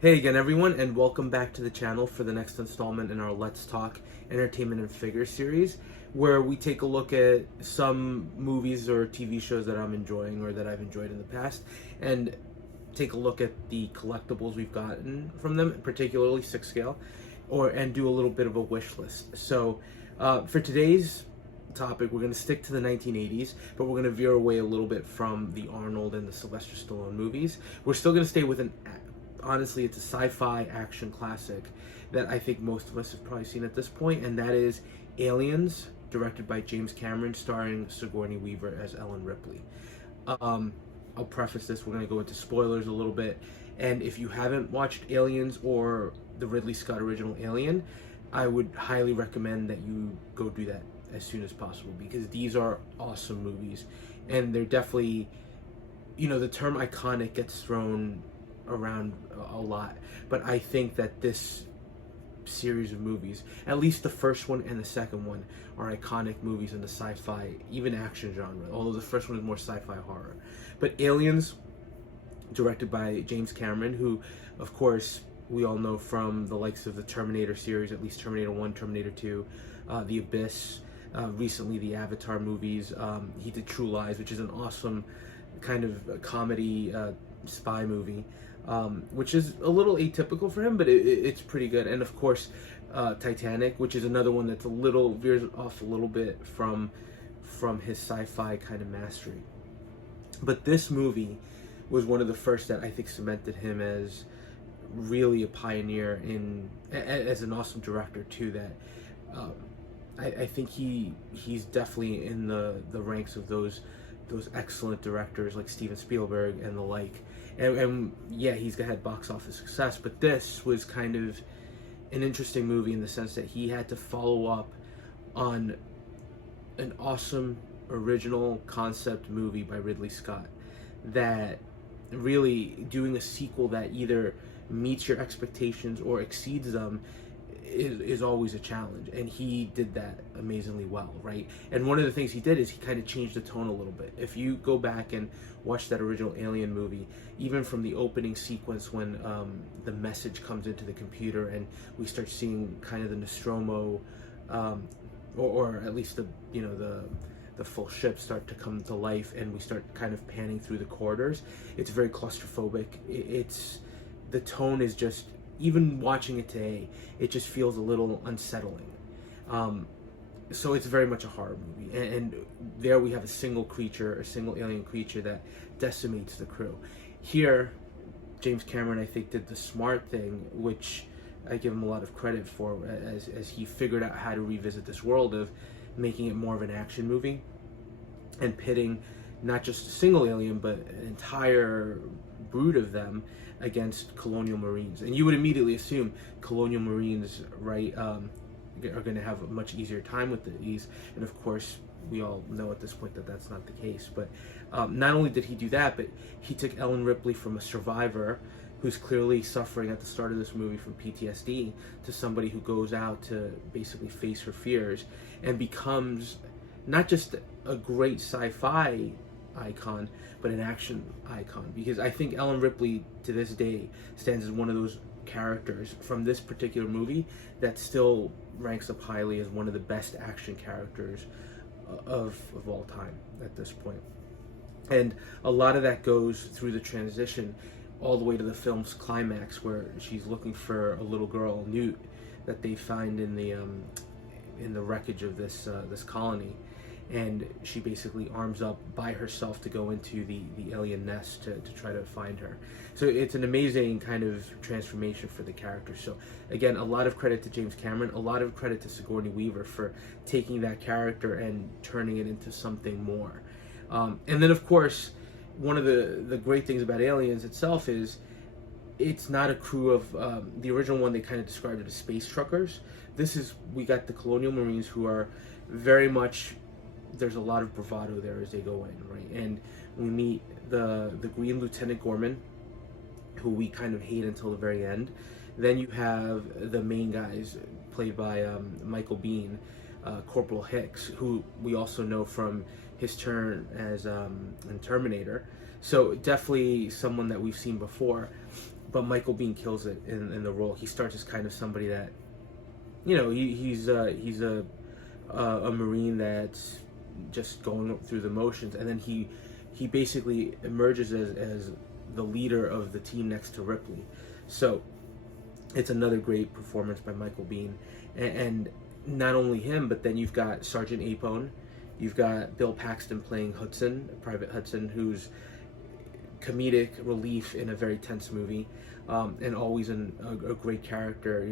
Hey again, everyone, and welcome back to the channel for the next installment in our Let's Talk Entertainment and Figure series, where we take a look at some movies or TV shows that I'm enjoying or that I've enjoyed in the past, and take a look at the collectibles we've gotten from them, particularly six scale, and do a little bit of a wish list. So, for today's topic, we're going to stick to the 1980s, but we're going to veer away a little bit from the Arnold and the Sylvester Stallone movies. We're still going to stay with honestly, it's a sci-fi action classic that I think most of us have probably seen at this point, and that is Aliens, directed by James Cameron, starring Sigourney Weaver as Ellen Ripley. I'll preface this, we're going to go into spoilers a little bit, and if you haven't watched Aliens or the Ridley Scott original Alien, I would highly recommend that you go do that as soon as possible, because these are awesome movies, and they're definitely, the term iconic gets thrown around a lot, but I think that this series of movies, at least the first one and the second one, are iconic movies in the sci-fi, even action genre, although the first one is more sci-fi horror. But Aliens, directed by James Cameron, who of course we all know from the likes of the Terminator series, at least Terminator 1, Terminator 2, The Abyss, recently the Avatar movies. He did True Lies, which is an awesome kind of comedy spy movie, which is a little atypical for him, but it's pretty good. And of course, Titanic, which is another one that's veers off a little bit from his sci-fi kind of mastery. But this movie was one of the first that I think cemented him as really a pioneer as an awesome director too. That I think he's definitely in the ranks of those excellent directors like Steven Spielberg and the like. And yeah, he's had box office success, but this was kind of an interesting movie in the sense that he had to follow up on an awesome original concept movie by Ridley Scott, that really doing a sequel that either meets your expectations or exceeds them is always a challenge, and he did that amazingly well, right? And one of the things he did is he kind of changed the tone a little bit. If you go back and watch that original Alien movie, even from the opening sequence when the message comes into the computer and we start seeing kind of the Nostromo, or at least the full ship start to come to life, and we start kind of panning through the corridors, it's very claustrophobic. The tone is just, even watching it today, it just feels a little unsettling. So it's very much a horror movie. And there we have a single alien creature that decimates the crew. Here, James Cameron, I think, did the smart thing, which I give him a lot of credit for, as he figured out how to revisit this world of making it more of an action movie and pitting not just a single alien, but an entire brood of them against colonial marines. And you would immediately assume colonial marines, right, are going to have a much easier time with these. And of course, we all know at this point that that's not the case. But not only did he do that, but he took Ellen Ripley from a survivor who's clearly suffering at the start of this movie from PTSD to somebody who goes out to basically face her fears and becomes not just a great sci-fi icon, but an action icon. Because I think Ellen Ripley to this day stands as one of those characters from this particular movie that still ranks up highly as one of the best action characters of all time at this point. And a lot of that goes through the transition all the way to the film's climax, where she's looking for a little girl, Newt, that they find in the wreckage of this colony, and she basically arms up by herself to go into the alien nest to try to find her. So it's an amazing kind of transformation for the character. So again, a lot of credit to James Cameron, a lot of credit to Sigourney Weaver for taking that character and turning it into something more. And then of course, one of the great things about Aliens itself is it's not a crew of, the original one, they kind of described it as space truckers. We got the colonial marines who are very much, there's a lot of bravado there as they go in, right? And we meet the Green Lieutenant Gorman, who we kind of hate until the very end. Then you have the main guys, played by Michael Biehn, Corporal Hicks, who we also know from his turn as in Terminator. So definitely someone that we've seen before. but Michael Biehn kills it in the role. He starts as kind of somebody that, he's a Marine that's just going through the motions, and then he basically emerges as the leader of the team next to Ripley. So it's another great performance by Michael Biehn, and not only him, but then you've got Sergeant Apone, you've got Bill Paxton playing Hudson, Private Hudson, who's comedic relief in a very tense movie, and always a great character.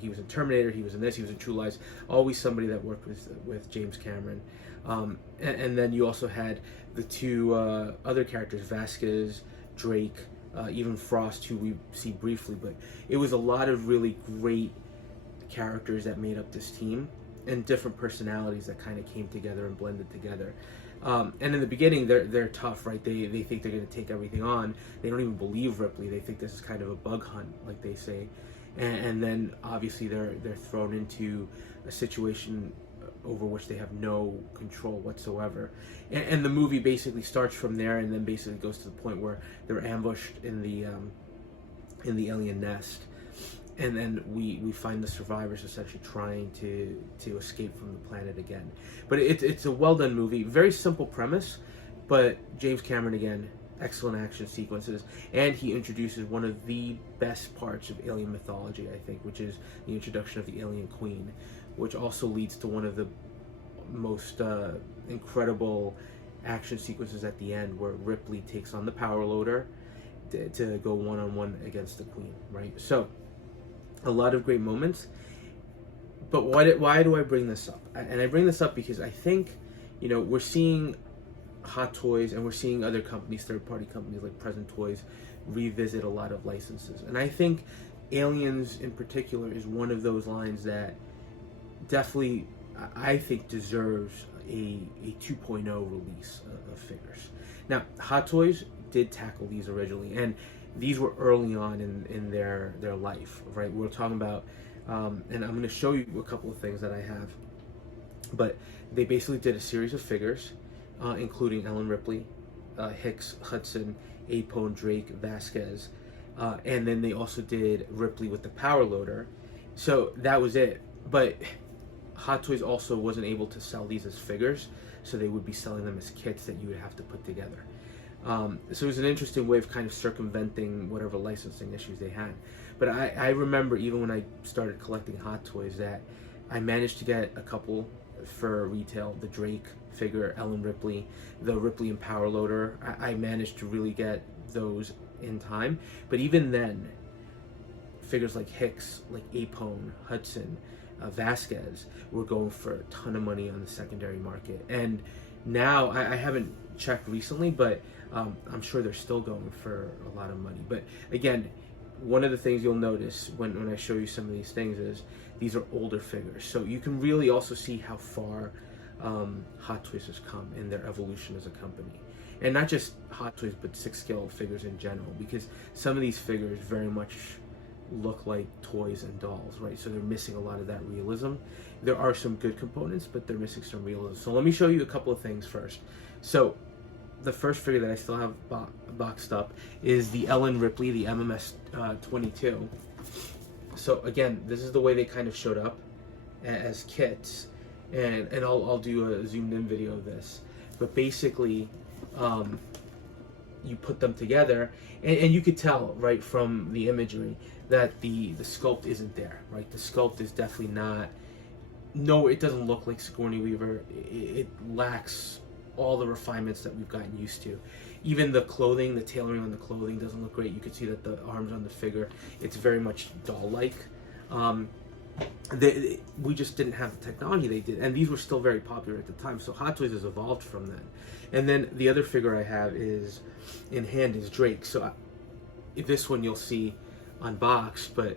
He was in Terminator, he was in this, he was in True Lies. Always somebody that worked with James Cameron. And then you also had the two other characters, Vasquez, Drake, even Frost, who we see briefly. But it was a lot of really great characters that made up this team, and different personalities that kind of came together and blended together. And in the beginning, they're tough, right? They think they're going to take everything on. They don't even believe Ripley. They think this is kind of a bug hunt, like they say. And then obviously they're thrown into a situation over which they have no control whatsoever. And the movie basically starts from there, and then basically goes to the point where they're ambushed in the alien nest. And then we find the survivors essentially trying to escape from the planet again. But it's a well done movie, very simple premise, but James Cameron again, excellent action sequences, and he introduces one of the best parts of alien mythology, I think, which is the introduction of the alien queen, which also leads to one of the most incredible action sequences at the end, where Ripley takes on the power loader to go one-on-one against the queen, right? So a lot of great moments. But why do I bring this up? And I bring this up because I think, we're seeing Hot Toys, and we're seeing other companies, third-party companies like Present Toys, revisit a lot of licenses. And I think Aliens in particular is one of those lines that definitely, I think, deserves a 2.0 release of figures. Now, Hot Toys did tackle these originally, and these were early on in their life, right? We're talking about, and I'm going to show you a couple of things that I have, but they basically did a series of figures, including Ellen Ripley, Hicks, Hudson, Apone, Drake, Vasquez, and then they also did Ripley with the power loader. So that was it. But Hot Toys also wasn't able to sell these as figures, so they would be selling them as kits that you would have to put together. So it was an interesting way of kind of circumventing whatever licensing issues they had. But I remember even when I started collecting Hot Toys that I managed to get a couple for retail, the Drake figure, Ellen Ripley, the Ripley and power loader. I managed to really get those in time. But even then, figures like Hicks, like Apone, Hudson, Vasquez were going for a ton of money on the secondary market. And now, I haven't checked recently, but I'm sure they're still going for a lot of money. But again, one of the things you'll notice when I show you some of these things is these are older figures. So you can really also see how far Hot Toys has come in their evolution as a company. And not just Hot Toys, but 6-scale figures in general, because some of these figures very much look like toys and dolls, right? So they're missing a lot of that realism. There are some good components, but they're missing some realism. So let me show you a couple of things first. So the first figure that I still have boxed up is the Ellen Ripley, the MMS 22. So again, this is the way they kind of showed up as kits, and I'll do a zoomed in video of this. But basically, you put them together, and you could tell right from the imagery that the sculpt isn't there, right? The sculpt is definitely not. No, it doesn't look like Sigourney Weaver. It lacks all the refinements that we've gotten used to. Even the clothing, the tailoring on the clothing doesn't look great. You can see that the arms on the figure, it's very much doll-like. We just didn't have the technology they did, and these were still very popular at the time. So Hot Toys has evolved from that. And then the other figure I have is in hand is Drake. So this one you'll see unboxed, but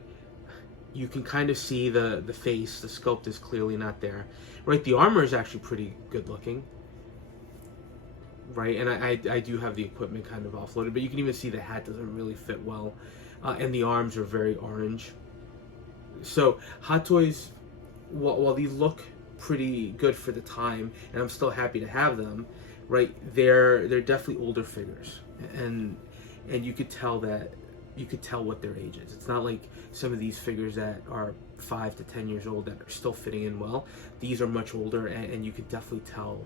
you can kind of see the face. The sculpt is clearly not there, right? The armor is actually pretty good looking, right? And I do have the equipment kind of offloaded, but you can even see the hat doesn't really fit well, and the arms are very orange. So Hot Toys, while these look pretty good for the time, and I'm still happy to have them, right? They're definitely older figures, and you could tell that you could tell what their age is. It's not like some of these figures that are 5 to 10 years old that are still fitting in well. These are much older, and you could definitely tell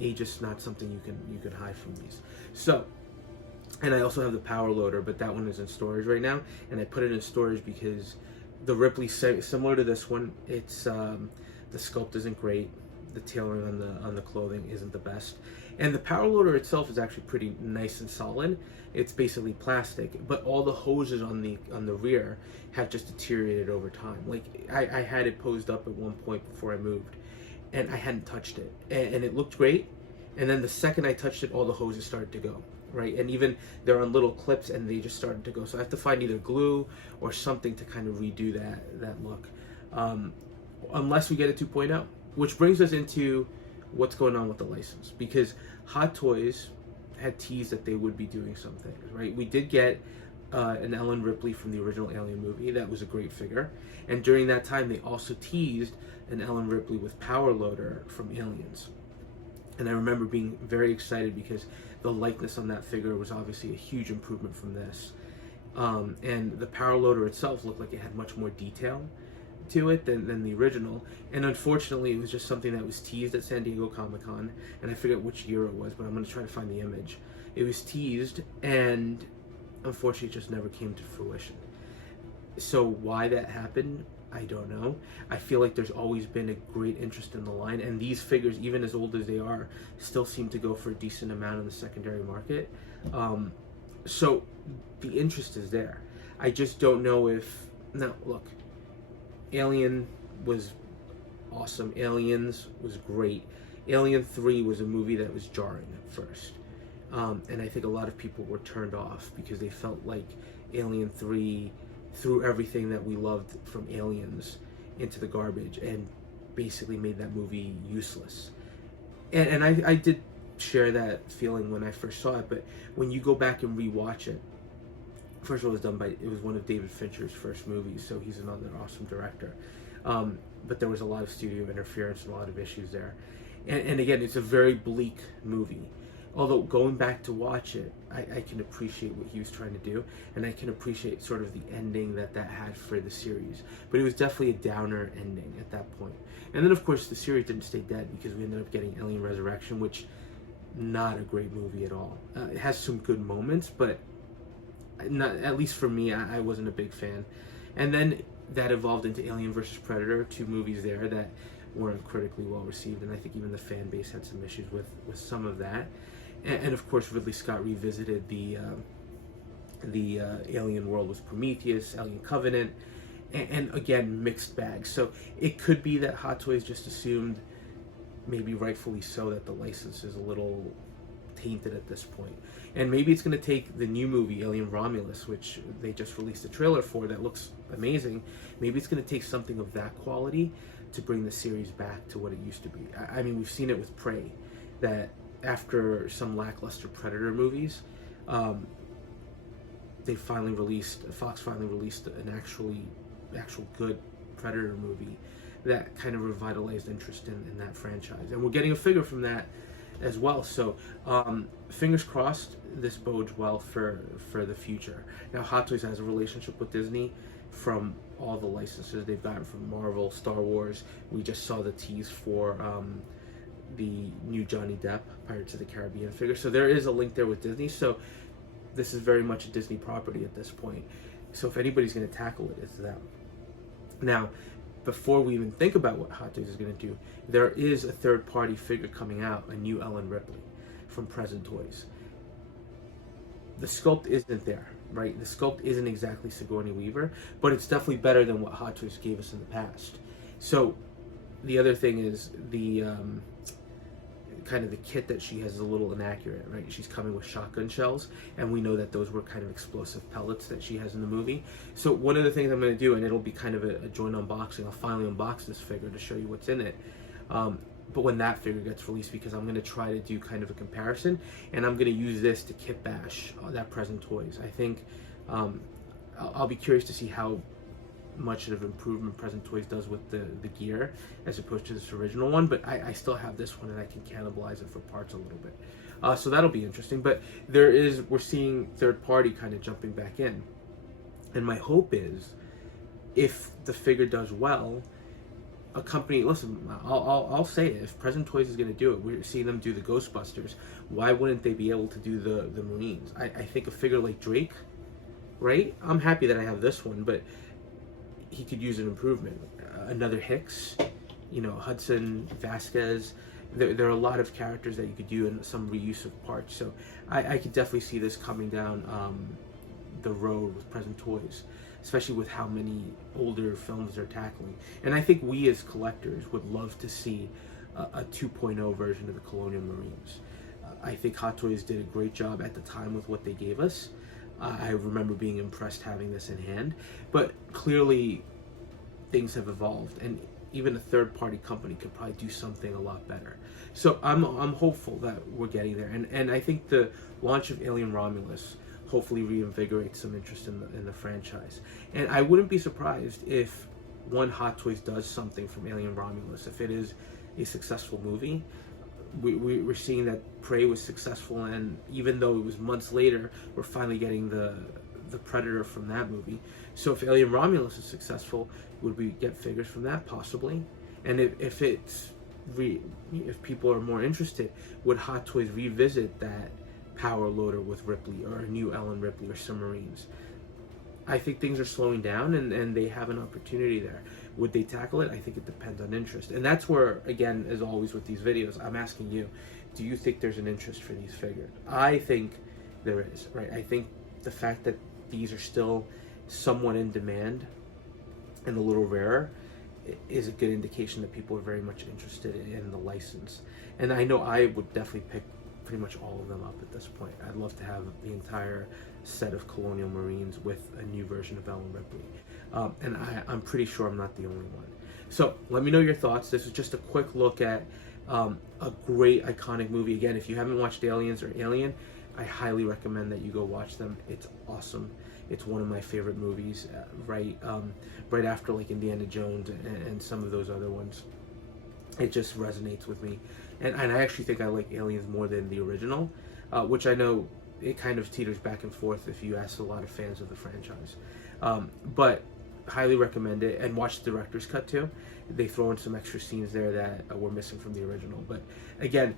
age is not something you can hide from these. So, and I also have the power loader, but that one is in storage right now, and I put it in storage because the Ripley, similar to this one, it's the sculpt isn't great, the tailoring on the clothing isn't the best, and the power loader itself is actually pretty nice and solid. It's basically plastic, but all the hoses on the rear have just deteriorated over time. Like I had it posed up at one point before I moved, and I hadn't touched it, and it looked great, and then the second I touched it, all the hoses started to go. Right, and even they're on little clips, and they just started to go. So I have to find either glue or something to kind of redo that look, unless we get a 2.0. Which brings us into what's going on with the license, because Hot Toys had teased that they would be doing some things. Right, we did get an Ellen Ripley from the original Alien movie. That was a great figure, and during that time they also teased an Ellen Ripley with power loader from Aliens. And I remember being very excited because the likeness on that figure was obviously a huge improvement from this. And the power loader itself looked like it had much more detail to it than the original. And unfortunately, it was just something that was teased at San Diego Comic-Con. And I forget which year it was, but I'm going to try to find the image. It was teased, and unfortunately, it just never came to fruition. So why that happened, I don't know. I feel like there's always been a great interest in the line, and these figures, even as old as they are, still seem to go for a decent amount in the secondary market. So the interest is there. I just don't know if... Now, look, Alien was awesome. Aliens was great. Alien 3 was a movie that was jarring at first. And I think a lot of people were turned off because they felt like Alien 3 threw everything that we loved from Aliens into the garbage and basically made that movie useless. And I did share that feeling when I first saw it, but when you go back and rewatch it, first of all, it was one of David Fincher's first movies, so he's another awesome director. But there was a lot of studio interference and a lot of issues there. And again, it's a very bleak movie. Although going back to watch it, I can appreciate what he was trying to do, and I can appreciate sort of the ending that had for the series. But it was definitely a downer ending at that point. And then, of course, the series didn't stay dead because we ended up getting Alien Resurrection, which not a great movie at all. It has some good moments, but not, at least for me, I wasn't a big fan. And then that evolved into Alien vs. Predator, 2 movies there that weren't critically well received, and I think even the fan base had some issues with some of that. And of course, Ridley Scott revisited the alien world with Prometheus, Alien Covenant, and again, mixed bags. So it could be that Hot Toys just assumed, maybe rightfully so, that the license is a little tainted at this point. And maybe it's going to take the new movie, Alien Romulus, which they just released a trailer for that looks amazing. Maybe it's going to take something of that quality to bring the series back to what it used to be. I mean, we've seen it with Prey, that after some lackluster Predator movies, Fox finally released an actual good Predator movie that kind of revitalized interest in that franchise. And we're getting a figure from that as well. So fingers crossed this bodes well for the future. Now, Hot Toys has a relationship with Disney from all the licenses they've gotten from Marvel, Star Wars. We just saw the tease for the new Johnny Depp Pirates of the Caribbean figure. So there is a link there with Disney. So this is very much a Disney property at this point. So if anybody's going to tackle it, it's them. Now, before we even think about what Hot Toys is going to do, there is a third-party figure coming out, a new Ellen Ripley from Present Toys. The sculpt isn't there, right? The sculpt isn't exactly Sigourney Weaver, but it's definitely better than what Hot Toys gave us in the past. So the other thing is the kind of the kit that she has is a little inaccurate, right? She's coming with shotgun shells, and we know that those were kind of explosive pellets that she has in the movie. So one of the things I'm going to do, and it'll be kind of a joint unboxing, I'll finally unbox this figure to show you what's in it. But when that figure gets released, because I'm going to try to do kind of a comparison, and I'm going to use this to kit bash that Present Toys. I think I'll be curious to see how much of improvement Present Toys does with the gear as opposed to this original one, but I still have this one and I can cannibalize it for parts a little bit. So that'll be interesting. But we're seeing third party kind of jumping back in. And my hope is, if the figure does well, a company, listen, I'll say it, if Present Toys is going to do it, we're seeing them do the Ghostbusters, why wouldn't they be able to do the Marines? I think a figure like Drake, right? I'm happy that I have this one, but he could use an improvement. Another Hicks, Hudson, Vasquez. There are a lot of characters that you could do in some reuse of parts. So I could definitely see this coming down the road with Present Toys, especially with how many older films they're tackling. And I think we as collectors would love to see a 2.0 version of the Colonial Marines. I think Hot Toys did a great job at the time with what they gave us. I remember being impressed having this in hand, but clearly things have evolved, and even a third-party company could probably do something a lot better. So I'm hopeful that we're getting there, and I think the launch of Alien Romulus hopefully reinvigorates some interest in the franchise. And I wouldn't be surprised if Hot Toys does something from Alien Romulus. If it is a successful movie, we're seeing that Prey was successful, and even though it was months later, we're finally getting the Predator from that movie. So if Alien Romulus is successful, would we get figures from that? Possibly. And if people are more interested, would Hot Toys revisit that power loader with Ripley, or a new Ellen Ripley, or some Marines? I think things are slowing down, and they have an opportunity there. Would they tackle it? I think it depends on interest. And that's where, again, as always with these videos, I'm asking you, do you think there's an interest for these figures? I think there is, right? I think the fact that these are still somewhat in demand and a little rarer is a good indication that people are very much interested in the license. And I know I would definitely pick pretty much all of them up at this point. I'd love to have the entire set of Colonial Marines with a new version of Ellen Ripley. And I'm pretty sure I'm not the only one. So let me know your thoughts. This is just a quick look at a great iconic movie. Again, if you haven't watched Aliens or Alien, I highly recommend that you go watch them. It's awesome. It's one of my favorite movies, right after like Indiana Jones and some of those other ones. It just resonates with me. And I actually think I like Aliens more than the original, which I know it kind of teeters back and forth if you ask a lot of fans of the franchise. But highly recommend it, and watch the director's cut too. They throw in some extra scenes there that were missing from the original. But again,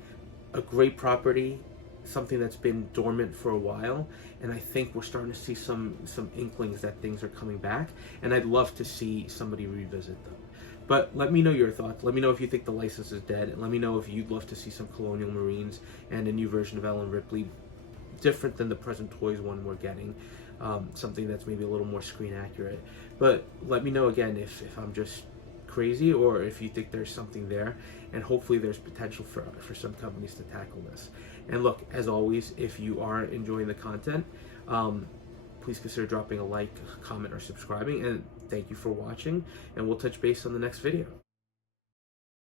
a great property, something that's been dormant for a while, and I think we're starting to see some inklings that things are coming back, and I'd love to see somebody revisit them. But let me know your thoughts. Let me know if you think the license is dead, and let me know if you'd love to see some Colonial Marines and a new version of Ellen Ripley, different than the Present Toys one we're getting, something that's maybe a little more screen accurate. But let me know again if I'm just crazy, or if you think there's something there, and hopefully there's potential for some companies to tackle this. And look, as always, if you are enjoying the content, please consider dropping a like, comment, or subscribing, and thank you for watching, and we'll touch base on the next video.